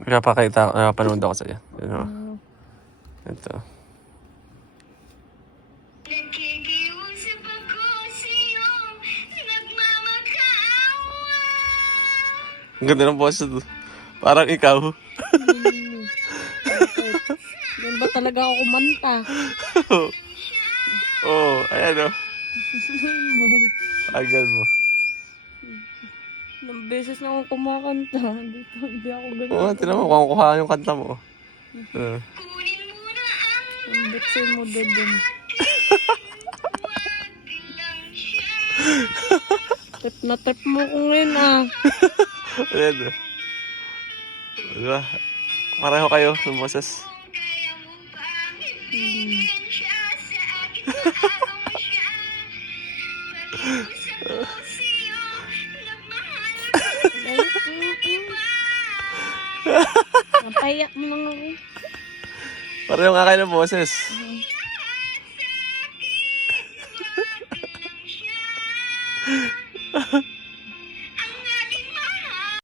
Napapanood ako sa'yo. Yun o. Ito. Nakikiusap ako sa'yo, nagmamakaawa. Ang ganda ng boses. Parang ikaw. Yan ba talaga ako kumanta? Oo, ayan o. Agal mo. Ilang beses na akong kumakanta. Hindi ako ganyan. Oo, tinan mo, kuha yung kanta mo. Kunin mo na ang Ang bitsin mo doon. wag lang siya. Tip na tip mo ko ngayon ah. Ayan o. Diba? Pareho kayo ng boses. Kung kaya mo pa ibigin siya sa akin, maaga mo siya. Pakiusap ko sa'yo, nagmahal ako iba. Napayak mo lang ako. Pareho nga kayo ng boses. Wag lang siya.